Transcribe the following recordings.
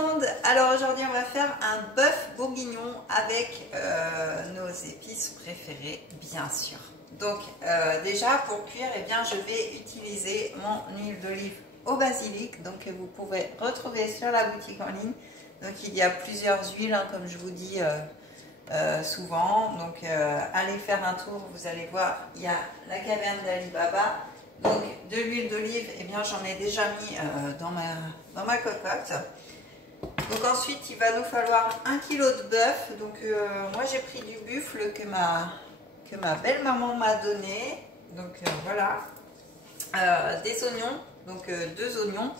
monde! Alors aujourd'hui on va faire un bœuf bourguignon avec nos épices préférées bien sûr. Donc déjà pour cuire, eh bien, je vais utiliser mon huile d'olive au basilic, donc que vous pouvez retrouver sur la boutique en ligne. Donc il y a plusieurs huiles hein, comme je vous dis souvent, donc allez faire un tour, vous allez voir, il y a la caverne d'Ali Baba. Donc de l'huile d'olive, eh bien j'en ai déjà mis dans ma cocotte. Donc ensuite il va nous falloir 1 kg de bœuf. Donc moi j'ai pris du buffle que ma belle maman m'a donné. Donc voilà, des oignons, donc 2 oignons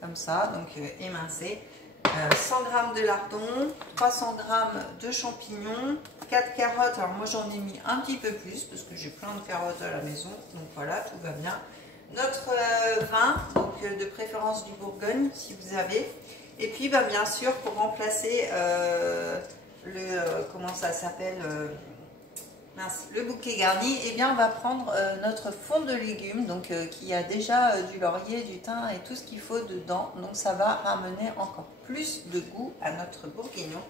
comme ça, donc émincés, 100 g de lardon, 300 g de champignons, 4 carottes. Alors moi j'en ai mis un petit peu plus parce que j'ai plein de carottes à la maison, donc voilà, tout va bien. Notre vin, donc de préférence du Bourgogne si vous avez. Et puis bah, bien sûr pour remplacer comment ça s'appelle, le bouquet garni, et eh bien on va prendre notre fond de légumes, donc qui a déjà du laurier, du thym et tout ce qu'il faut dedans. Donc ça va ramener encore plus de goût à notre bourguignon.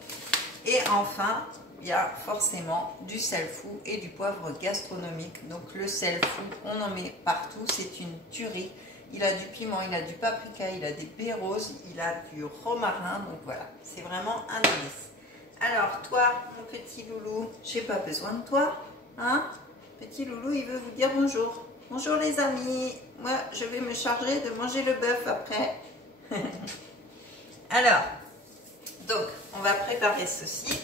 Et enfin, il y a forcément du sel fou et du poivre gastronomique. Donc le sel fou, on en met partout, c'est une tuerie. Il a du piment, il a du paprika, il a des baies roses, il a du romarin. Donc voilà, c'est vraiment un délice. Alors toi, mon petit loulou, j'ai pas besoin de toi, hein? Petit loulou, il veut vous dire bonjour. Bonjour les amis, moi je vais me charger de manger le bœuf après. Alors, donc on va préparer ceci.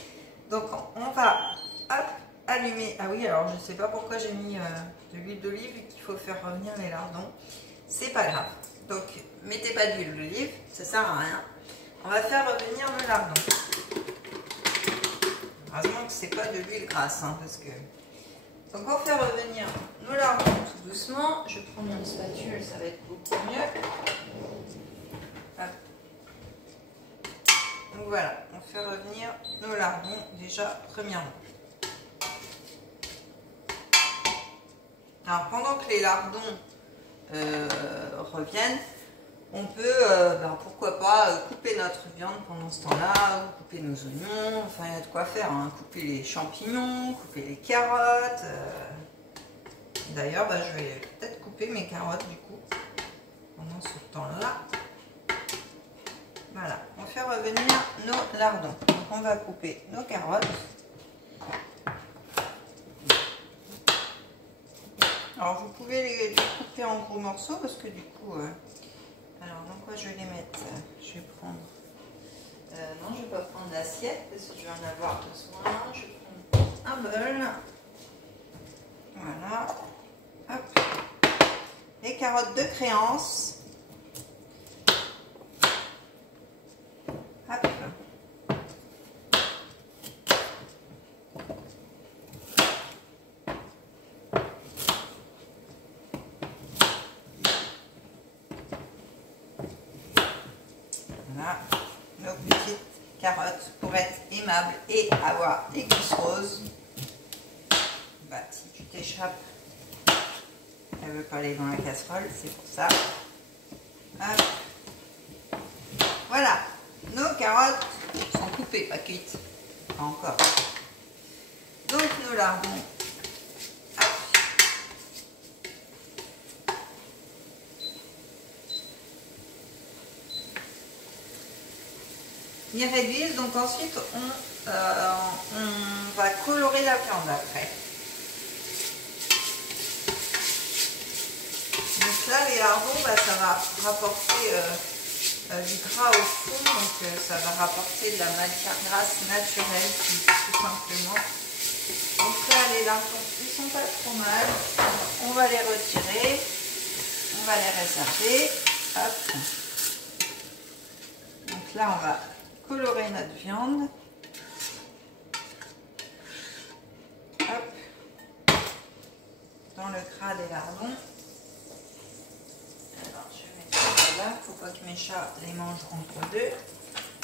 Donc on va hop, allumer. Ah oui, alors je sais pas pourquoi j'ai mis de l'huile d'olive et qu'il faut faire revenir les lardons. C'est pas grave. Donc mettez pas d'huile d'olive, ça sert à rien. On va faire revenir le lardon. Heureusement que c'est pas de l'huile grasse, hein, parce que. Donc on fait revenir nos lardons tout doucement. Je vais prendre une spatule, ça va être beaucoup mieux. Hop. Donc voilà, on fait revenir nos lardons déjà premièrement. Alors pendant que les lardons reviennent, on peut, pourquoi pas, couper notre viande pendant ce temps-là, ou couper nos oignons, enfin il y a de quoi faire, hein. Couper les champignons, couper les carottes. D'ailleurs, je vais peut-être couper mes carottes du coup, pendant ce temps-là. Voilà, on fait revenir nos lardons. Donc on va couper nos carottes. Alors vous pouvez les couper en gros morceaux parce que du coup... alors dans quoi je vais les mettre? Je vais prendre... non, je ne vais pas prendre l'assiette parce que je vais en avoir besoin. Je vais prendre un bol. Voilà. Hop. Les carottes de créance. Hop. Voilà, nos petites carottes pour être aimables et avoir des gousses roses. Bah, si tu t'échappes, elle ne veut pas aller dans la casserole, c'est pour ça. Hop. Voilà, nos carottes sont coupées, pas cuites, pas encore. Donc nos lardons. Mireille d'huile, donc ensuite on va colorer la viande après. Donc là les lardons, ça va rapporter du gras au fond, donc ça va rapporter de la matière grasse naturelle tout simplement. Donc là les lardons ils sont pas trop mal, on va les retirer, on va les réserver. Hop. Donc là on va colorer notre viande. Hop. Dans le gras des lardons. Alors je vais mettre ça là, faut pas que mes chats les mangent entre deux.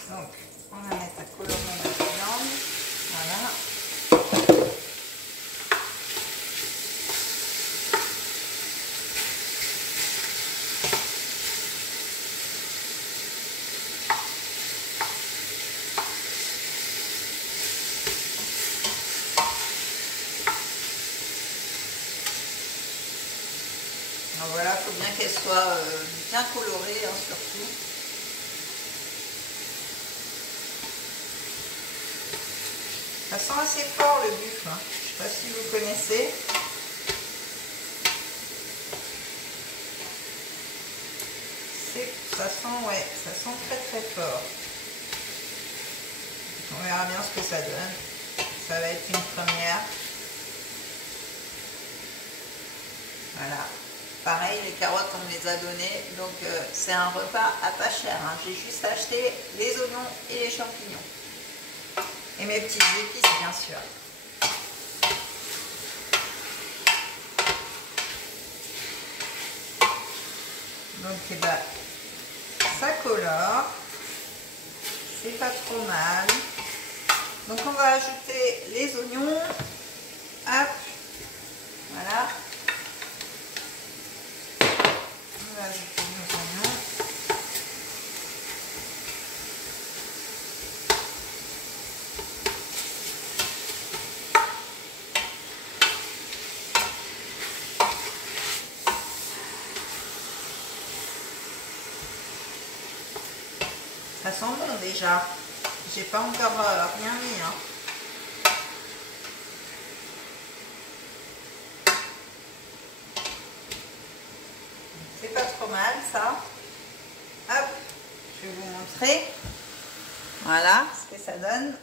Donc on va mettre à colorer notre viande. Voilà. voilà, il faut bien qu'elle soit bien colorée, hein, surtout. Ça sent assez fort le buffle, hein. Je ne sais pas si vous connaissez. Ça sent, ouais, ça sent très très fort. On verra bien ce que ça donne. Ça va être une première. Voilà. Pareil, les carottes, on me les a données. Donc, c'est un repas à pas cher, hein. J'ai juste acheté les oignons et les champignons. Et mes petites épices, bien sûr. Donc, eh ben, ça colore. C'est pas trop mal. Donc, on va ajouter les oignons. Hop. Voilà. On va ajouter nos oignons. Ça sent bon déjà. J'ai pas encore rien mis, hein. C'est pas trop mal ça. Hop, je vais vous montrer. Voilà ce que ça donne.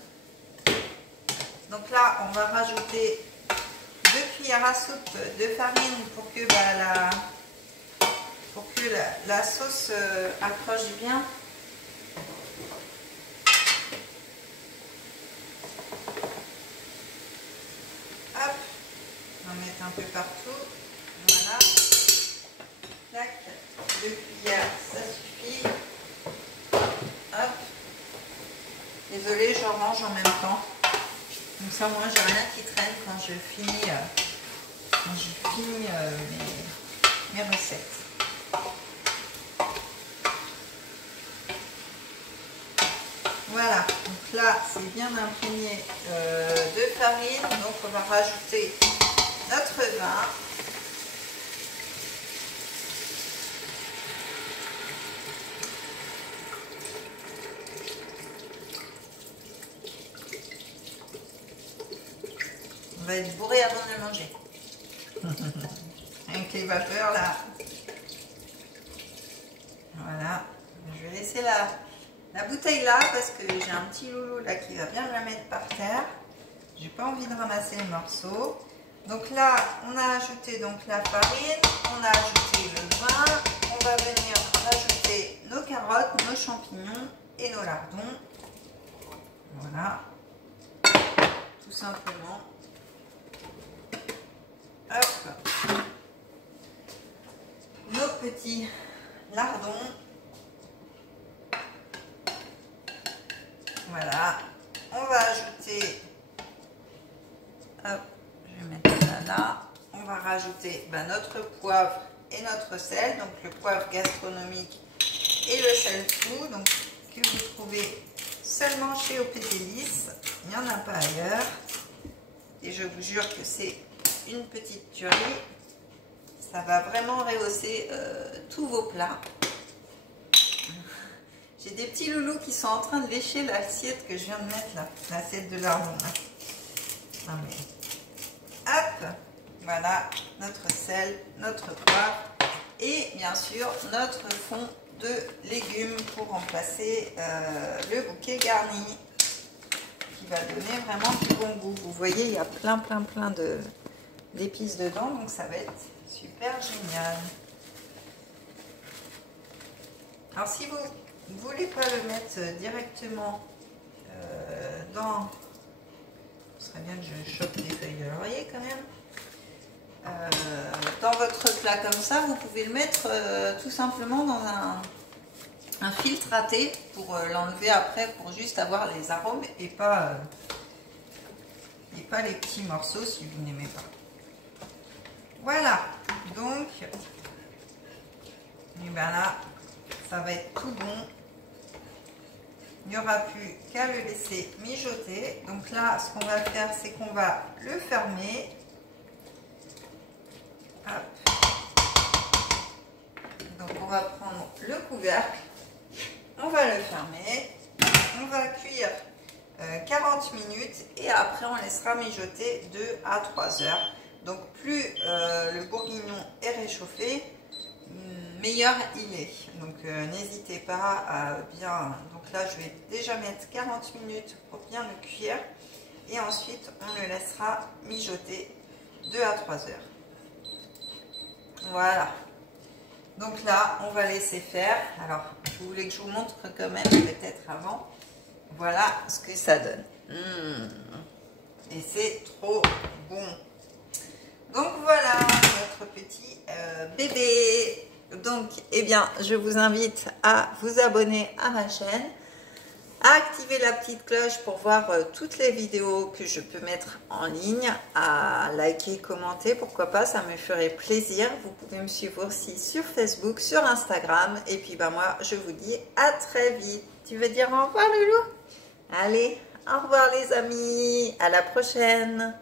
Donc là, on va rajouter 2 cuillères à soupe de farine pour que, la sauce accroche bien. Hop, on va mettre un peu partout. Voilà. Tac, 2 cuillères, ça suffit. Hop. Désolée, je range en même temps. Comme ça, moi, j'ai rien qui traîne quand je finis, mes recettes. Voilà, donc là, c'est bien imprégné de farine. Donc, on va rajouter notre vin. On va être bourré avant de le manger. Avec les vapeurs là. Voilà. Je vais laisser la bouteille là parce que j'ai un petit loulou là qui va bien me la mettre par terre. J'ai pas envie de ramasser les morceaux. Donc là, on a ajouté donc la farine, on a ajouté le vin. On va venir ajouter nos carottes, nos champignons et nos lardons. Voilà. Tout simplement. Hop. Nos petits lardons. Voilà. On va ajouter, hop, je vais mettre ça là. On va rajouter notre poivre et notre sel. Donc le poivre gastronomique et le sel fou. Donc que vous trouvez seulement chez Opétélis. Il n'y en a pas ailleurs. Et je vous jure que c'est une petite tuerie. Ça va vraiment rehausser tous vos plats. J'ai des petits loulous qui sont en train de lécher l'assiette que je viens de mettre là, l'assiette de lardon. Non mais, hop, voilà notre sel, notre poivre et bien sûr notre fond de légumes pour remplacer le bouquet garni qui va donner vraiment du bon goût. Vous voyez, il y a plein d'épices dedans, donc ça va être super génial. Alors si vous ne voulez pas le mettre directement dans... Ce serait bien que je chope des feuilles de laurier quand même. Dans votre plat comme ça, vous pouvez le mettre tout simplement dans un filtre à thé pour l'enlever après, pour juste avoir les arômes et pas les petits morceaux si vous n'aimez pas. Voilà, donc, et bien là, ça va être tout bon. Il n'y aura plus qu'à le laisser mijoter. Donc là, ce qu'on va faire, c'est qu'on va le fermer. Hop. le couvercle, on va le fermer, on va cuire 40 minutes et après on laissera mijoter 2 à 3 heures. Donc plus le bourguignon est réchauffé, meilleur il est. Donc n'hésitez pas à bien... Donc là je vais déjà mettre 40 minutes pour bien le cuire et ensuite on le laissera mijoter 2 à 3 heures. Voilà. Donc là on va laisser faire. Alors vous voulez que je vous montre quand même peut-être avant. Voilà ce que ça donne. Et c'est trop bon. Donc voilà notre petit bébé. Donc, eh bien, je vous invite à vous abonner à ma chaîne, à activer la petite cloche pour voir toutes les vidéos que je peux mettre en ligne, à liker, commenter, pourquoi pas, ça me ferait plaisir. Vous pouvez me suivre aussi sur Facebook, sur Instagram. Et puis, bah, moi, je vous dis à très vite. Tu veux dire au revoir, Loulou? Allez, au revoir les amis, à la prochaine.